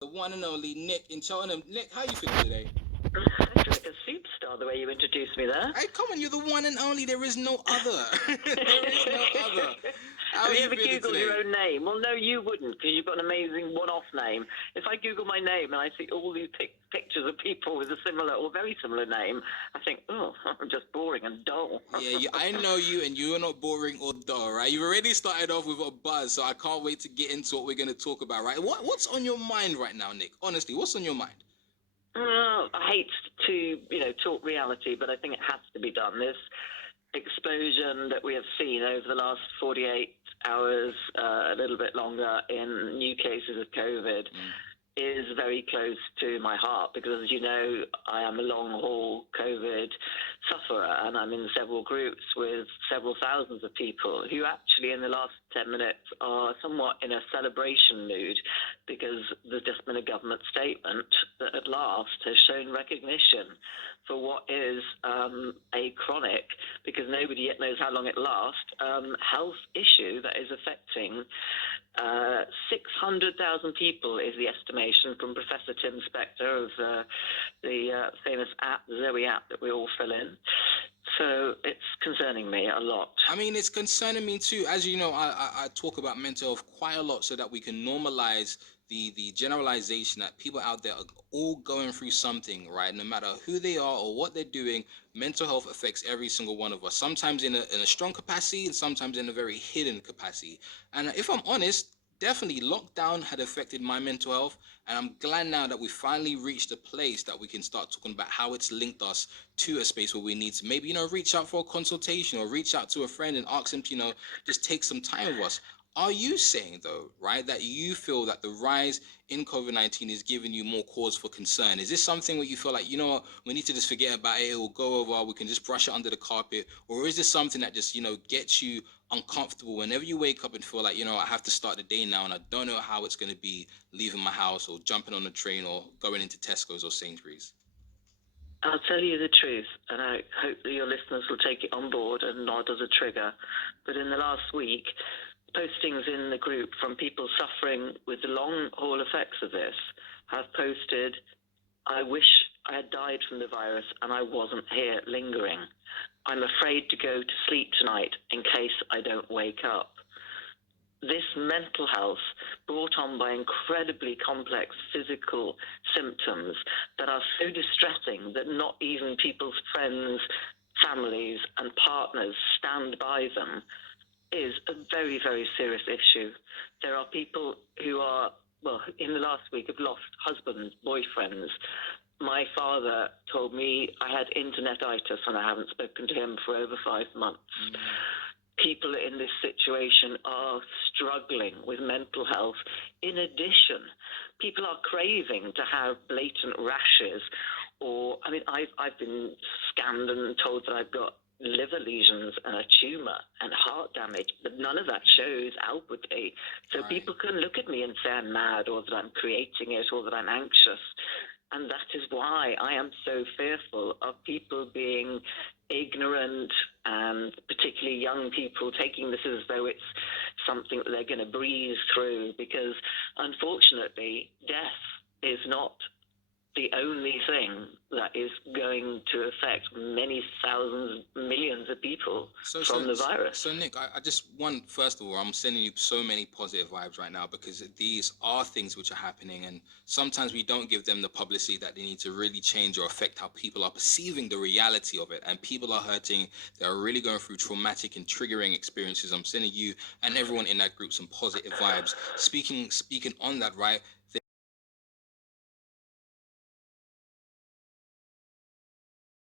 the one and only Nick in Cheltenham. Nick, how you feeling today? I feel like a superstar the way you introduced me there. Hey, come on, you're the one and only. There is no other. There is no other. How Have are you you ever feeling Googled your today? own name? Well, no, you wouldn't, because you've got an amazing one-off name. If I Google my name and I see all these pictures of people with a similar or very similar name, I think, oh, I'm just boring and dull. Yeah, I know you, and you are not boring or dull, right? You've already started off with a buzz, so I can't wait to get into what we're going to talk about, right? What's on your mind right now, Nick? Honestly, what's on your mind? I hate to, talk reality, but I think it has to be done. This explosion that we have seen over the last 48 hours, a little bit longer, in new cases of COVID is very close to my heart because, as you know, I am a long-haul COVID sufferer, and I'm in several groups with several thousands of people who actually in the last 10 minutes are somewhat in a celebration mood because there's just been a government statement that at last has shown recognition for what is a chronic, because nobody yet knows how long it lasts, health issue that is affecting 600,000 people is the estimation from Professor Tim Spector of the famous app, the Zoe app that we all fill in. So it's concerning me a lot. I mean, it's concerning me too. As you know, I talk about mental health quite a lot so that we can normalize the generalization that people out there are all going through something, right? No matter who they are or what they're doing, mental health affects every single one of us, sometimes in a strong capacity and sometimes in a very hidden capacity. And if I'm honest, definitely lockdown had affected my mental health, and I'm glad now that we finally reached a place that we can start talking about how it's linked us to a space where we need to maybe reach out for a consultation or reach out to a friend and ask them to just take some time with us. Are you saying though, right, that you feel that the rise in COVID-19 is giving you more cause for concern? Is this something where you feel like, what, we need to just forget about it, it will go over, we can just brush it under the carpet? Or is this something that just, gets you uncomfortable whenever you wake up and feel like, I have to start the day now and I don't know how it's going to be leaving my house or jumping on a train or going into Tesco's or Sainsbury's? I'll tell you the truth, and I hope that your listeners will take it on board and nod as a trigger. But in the last week, postings in the group from people suffering with the long-haul effects of this have posted, I wish I had died from the virus and I wasn't here lingering. I'm afraid to go to sleep tonight in case I don't wake up. This mental health brought on by incredibly complex physical symptoms that are so distressing that not even people's friends, families, and partners stand by them is a very, very serious issue. There are people who are, in the last week have lost husbands, boyfriends. My father told me I had internetitis and I haven't spoken to him for over 5 months. People in this situation are struggling with mental health. In addition, people are craving to have blatant rashes or, I've been scanned and told that I've got liver lesions and a tumour and heart damage, but none of that shows outwardly. So Right. people can look at me and say I'm mad or that I'm creating it or that I'm anxious. And that is why I am so fearful of people being ignorant, and particularly young people taking this as though it's something that they're going to breeze through, because unfortunately death is not the only thing that is going to affect many thousands, millions of people from the virus. So Nick, I just want, first of all, I'm sending you so many positive vibes right now because these are things which are happening, and sometimes we don't give them the publicity that they need to really change or affect how people are perceiving the reality of it. And people are hurting, they're really going through traumatic and triggering experiences. I'm sending you and everyone in that group some positive vibes. Speaking on that, right?